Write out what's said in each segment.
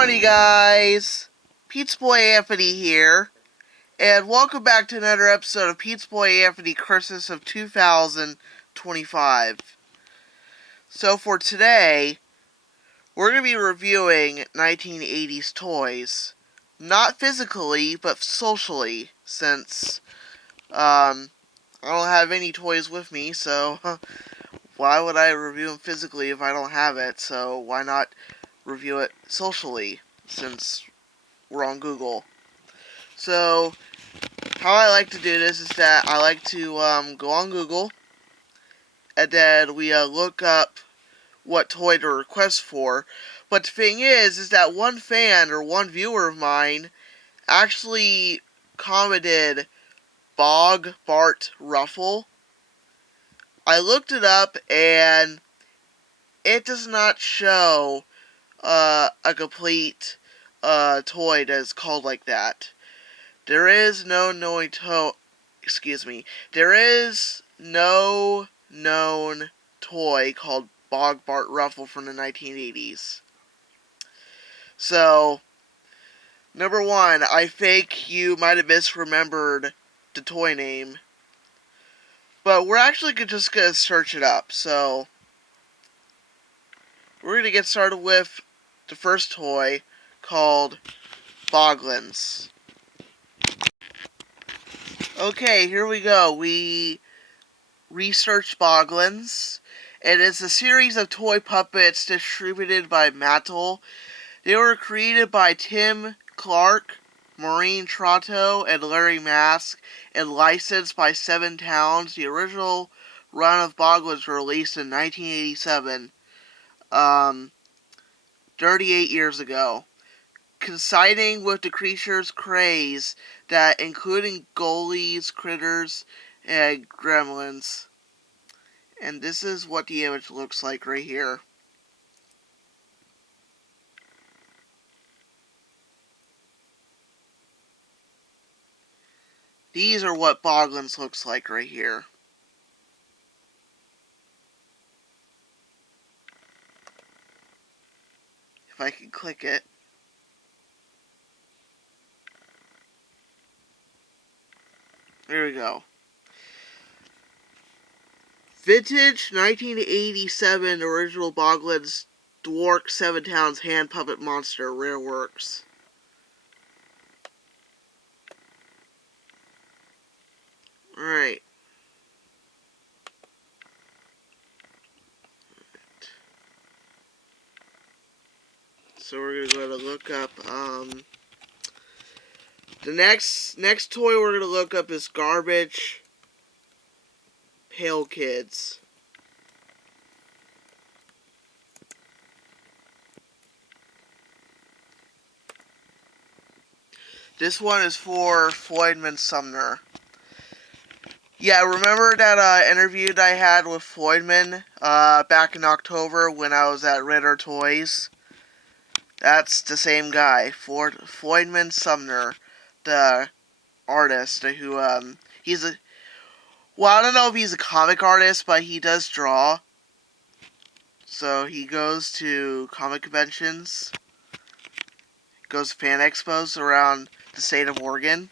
morning, guys. Pizza Boy Anthony here, and welcome back to another episode of Pizza Boy Anthony Christmas of 2025. So for today, we're going to be reviewing 1980s toys. Not physically, but socially, since, I don't have any toys with me, so why would I review them physically if I don't have it? So why not review it socially, since we're on Google. So, how I like to do this is that I like to go on Google, and then we look up what toy to request for. But the thing is that one fan or one viewer of mine actually commented Bog Bart Ruffle. I looked it up, and it does not show a complete toy that is called like that. There is no known There is no known toy called Bog Bart Ruffle from the 1980s. So, number one, I think you might have misremembered the toy name. But we're actually just going to search it up. So, we're going to get started with the first toy called Boglins. Okay, here we go. We researched Boglins. It is a series of toy puppets distributed by Mattel. They were created by Tim Clark, Maureen Trotto, and Larry Mask, and licensed by Seven Towns. The original run of Boglins were released in 1987, 38 years ago, coinciding with the creature's craze that including goalies, critters, and gremlins. And this is what the image looks like right here. These are what Boglins looks like right here. If I can click it. There we go. Vintage 1987 original Boglins Dwark 7 Towns hand puppet monster, Rare Works. Alright. So we're gonna go to look up the next toy we're gonna look up is Garbage Pail Kids. This one is for Floydman Sumner. Yeah, remember that interview that I had with Floydman back in October when I was at Ritter Toys? That's the same guy, Floydman Sumner, the artist who he's a I don't know if he's a comic artist, but he does draw. So he goes to comic conventions, goes to fan expos around the state of Oregon.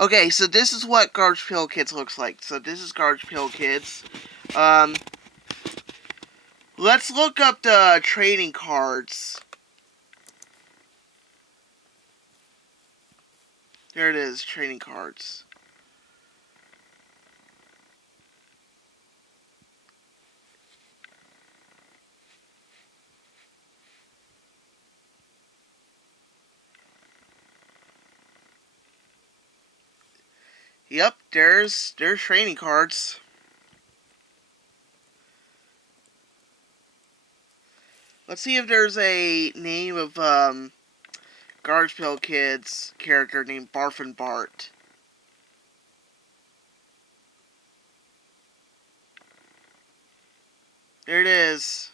Okay, so this is what Garbage Pail Kids looks like. So this is Garbage Pail Kids. Let's look up the trading cards. There it is, trading cards. Yep, there's trading cards. Let's see if there's a name of Garbage Pail Kids character named Barfin Bart. There it is.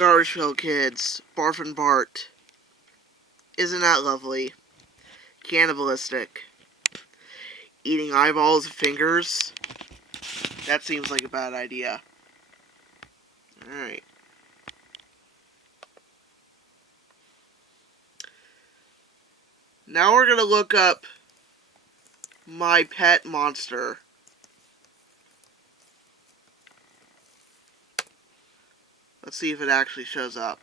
Garbage Pail Kids, Barf and Bart. Isn't that lovely? Cannibalistic. Eating eyeballs and fingers. That seems like a bad idea. Alright. Now we're going to look up My Pet Monster. Let's see if it actually shows up.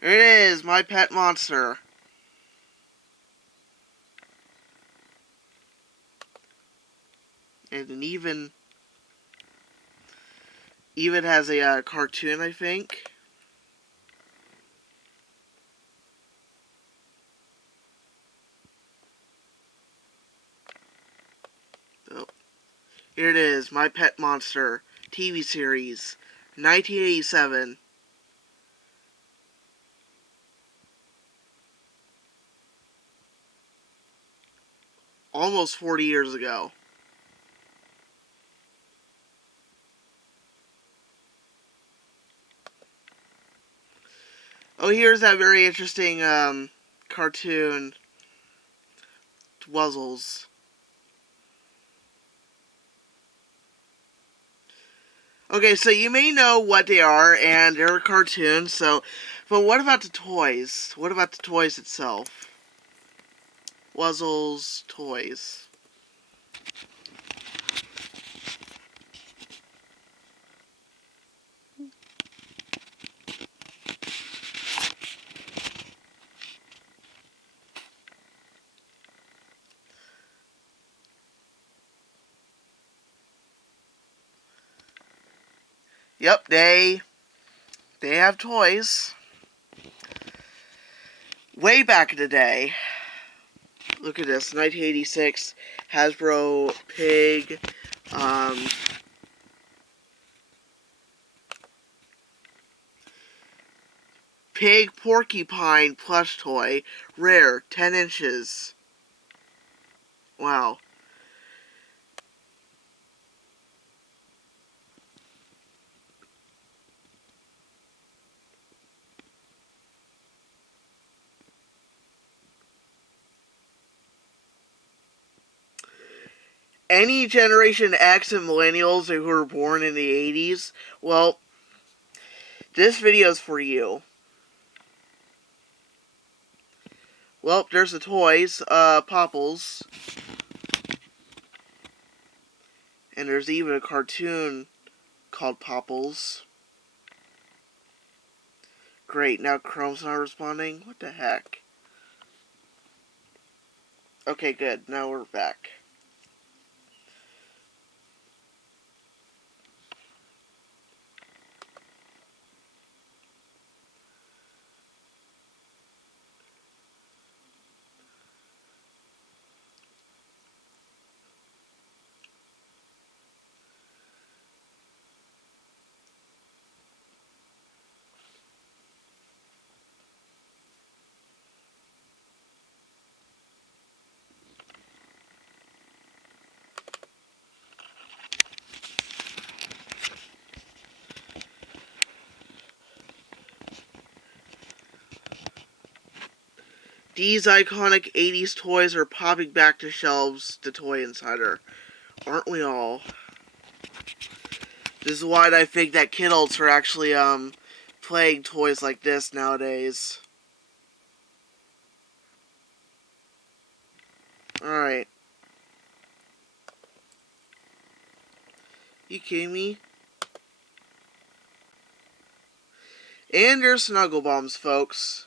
There it is, My Pet Monster. And it even has a cartoon, I think. So, here it is, My Pet Monster TV series, 1987. Almost 40 years ago. Oh, here's that very interesting cartoon, Wuzzles. Okay, so you may know what they are, and they're cartoons, but what about the toys? What about the toys itself? Wuzzles toys. Yep, they have toys. Way back in the day. Look at this, 1986, Hasbro Pig, Pig Porcupine plush toy, rare, 10 inches. Wow. Any Generation X and Millennials who were born in the 80s, well, this video's for you. Well, there's the toys, Popples. And there's even a cartoon called Popples. Great, now Chrome's not responding? What the heck? Okay, good, now we're back. These iconic 80s toys are popping back to shelves, the Toy Insider. Aren't we all? This is why I think that kidults are actually, playing toys like this nowadays. Alright. You kidding me? And there's Snuggle Bombs, folks.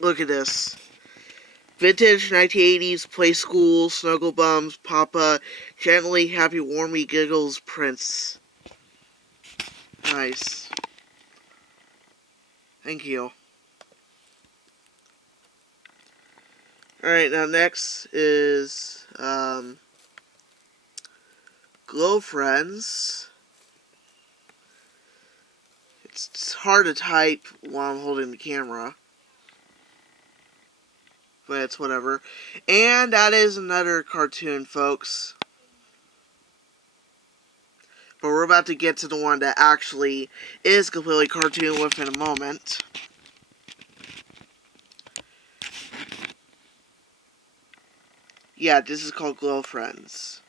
Look at this. Vintage 1980s Play School, Snuggle Bums, Papa, Gently Happy Warmy Giggles, Prince. Nice. Thank you. Alright, now next is Glow Friends. It's hard to type while I'm holding the camera, but it's whatever. And that is another cartoon, folks. But we're about to get to the one that actually is completely cartoon within a moment. Yeah, this is called Glow Friends.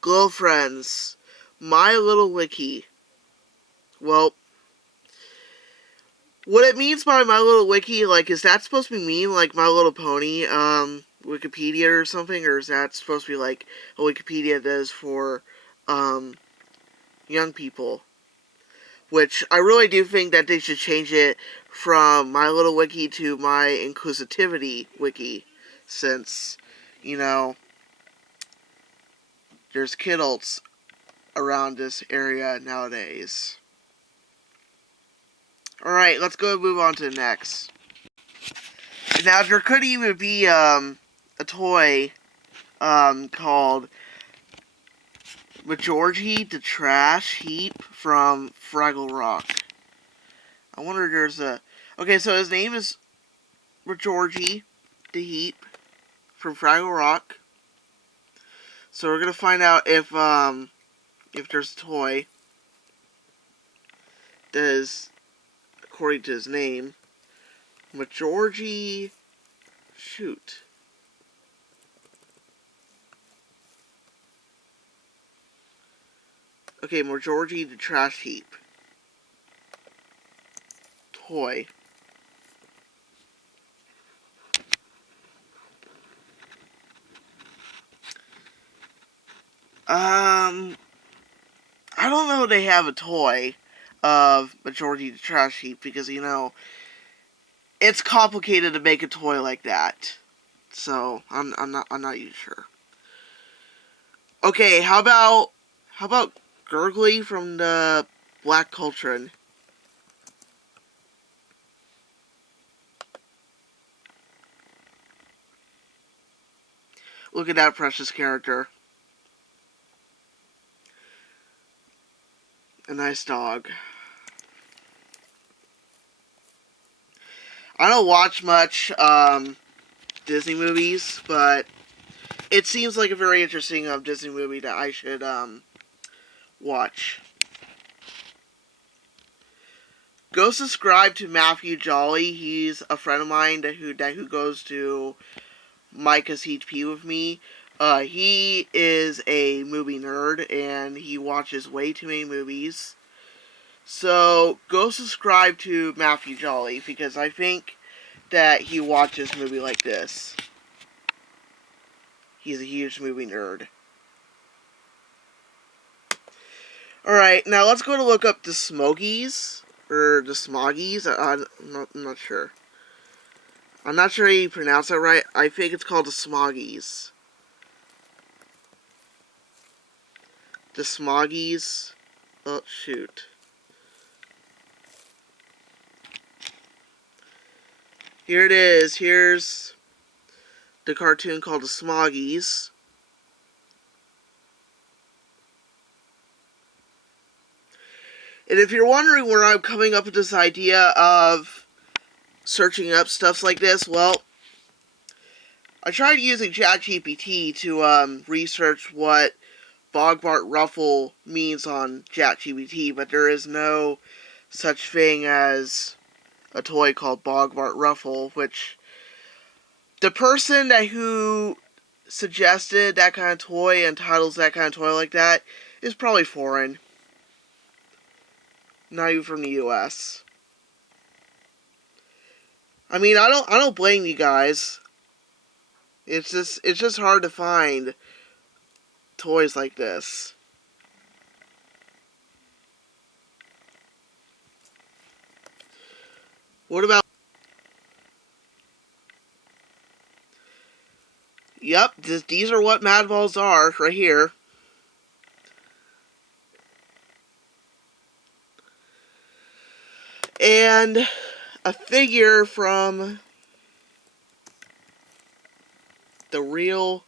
Glow Friends. My Little Wiki. Well, what it means by My Little Wiki, like, is that supposed to mean, like, My Little Pony, Wikipedia or something? Or is that supposed to be, like, a Wikipedia that is for, young people? Which, I really do think that they should change it from My Little Wiki to My Inclusivity Wiki. Since, you know, there's kidults around this area nowadays. Alright, let's go and move on to the next. Now, there could even be, a toy, called Majorgy the Trash Heap from Fraggle Rock. I wonder if there's a... Okay, so his name is Majorgy the Heap from Fraggle Rock. So we're gonna find out if there's a toy that is, according to his name, Majorgy... Shoot. Okay, Majorgy the Trash Heap. Toy. I don't know if they have a toy of Majorgy the Trash Heap because, you know, it's complicated to make a toy like that. So, I'm not even sure. Okay, how about Gurgly from the Black Cauldron? Look at that precious character. A nice dog. I don't watch much Disney movies, but it seems like a very interesting Disney movie that I should watch. Go subscribe to Matthew Jolly. He's a friend of mine who goes to Micah's HP with me. He is a movie nerd, and he watches way too many movies. So, go subscribe to Matthew Jolly, because I think that he watches a movie like this. He's a huge movie nerd. Alright, now let's go to look up the Smogies, or the Smoggies. I'm not sure. I'm not sure how you pronounce that right. I think it's called the Smoggies. The Smoggies. Oh, shoot. Here it is. Here's the cartoon called the Smoggies. And if you're wondering where I'm coming up with this idea of searching up stuff like this, well, I tried using ChatGPT to research what Bogbart Ruffle means on ChatGPT, but there is no such thing as a toy called Bogbart Ruffle, which the person who suggested that kind of toy and titles that kind of toy like that is probably foreign. Not even from the US. I mean, I don't blame you guys. It's just hard to find toys like this. What about Yep, these are what Mad Balls are, right here. And a figure from the real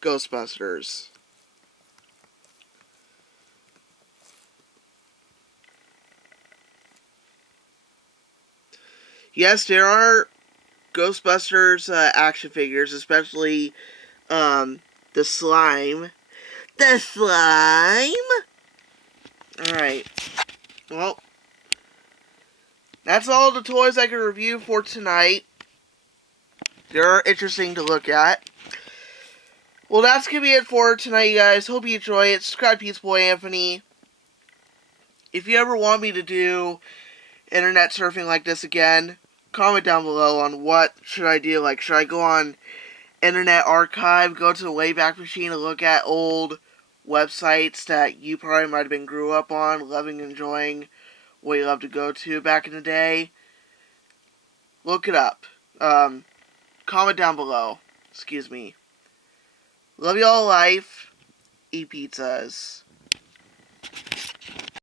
Ghostbusters. Yes, there are Ghostbusters action figures, especially the slime. The slime? Alright. Well, that's all the toys I can review for tonight. They're interesting to look at. Well, that's going to be it for tonight, you guys. Hope you enjoy it. Subscribe, Peace Boy Anthony. If you ever want me to do internet surfing like this again, comment down below on what should I do. Like, should I go on Internet Archive, go to the Wayback Machine and look at old websites that you probably might have been grew up on, loving, enjoying, what you love to go to back in the day? Look it up. Comment down below. Excuse me. Love you all life. Eat pizzas.